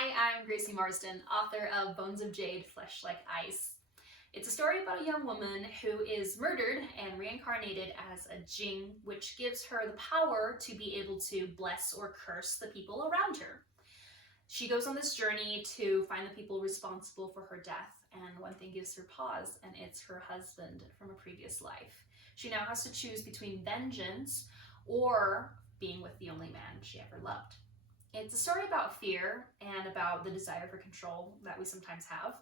Hi, I'm Gracie Marsden, author of Bones of Jade, Flesh Like Ice. It's a story about a young woman who is murdered and reincarnated as a Jing, which gives her the power to be able to bless or curse the people around her. She goes on this journey to find the people responsible for her death, and one thing gives her pause, and it's her husband from a previous life. She now has to choose between vengeance or being with the only man she ever loved. It's a story about fear and about the desire for control that we sometimes have.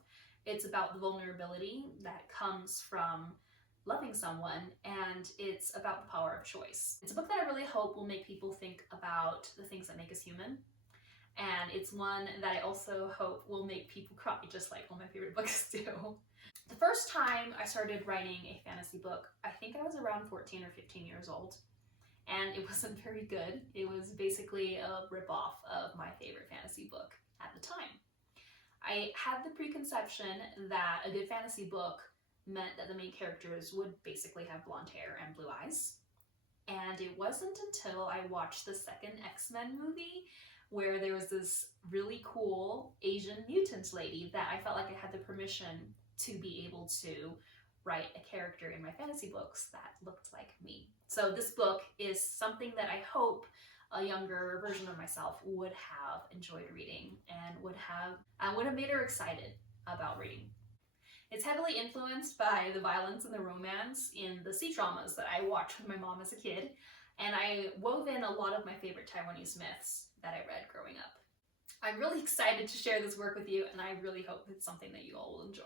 It's about the vulnerability that comes from loving someone, and it's about the power of choice. It's a book that I really hope will make people think about the things that make us human. And it's one that I also hope will make people cry, just like all my favorite books do. The first time I started writing a fantasy book, I think I was around 14 or 15 years old. And it wasn't very good. It was basically a ripoff of my favorite fantasy book at the time. I had the preconception that a good fantasy book meant that the main characters would basically have blonde hair and blue eyes. And it wasn't until I watched the second X-Men movie where there was this really cool Asian mutant lady that I felt like I had the permission to be able to write a character in my fantasy books that looked like me. So this book is something that I hope a younger version of myself would have enjoyed reading and would have made her excited about reading. It's heavily influenced by the violence and the romance in the C-dramas that I watched with my mom as a kid, and I wove in a lot of my favorite Taiwanese myths that I read growing up. I'm really excited to share this work with you, and I really hope it's something that you all will enjoy.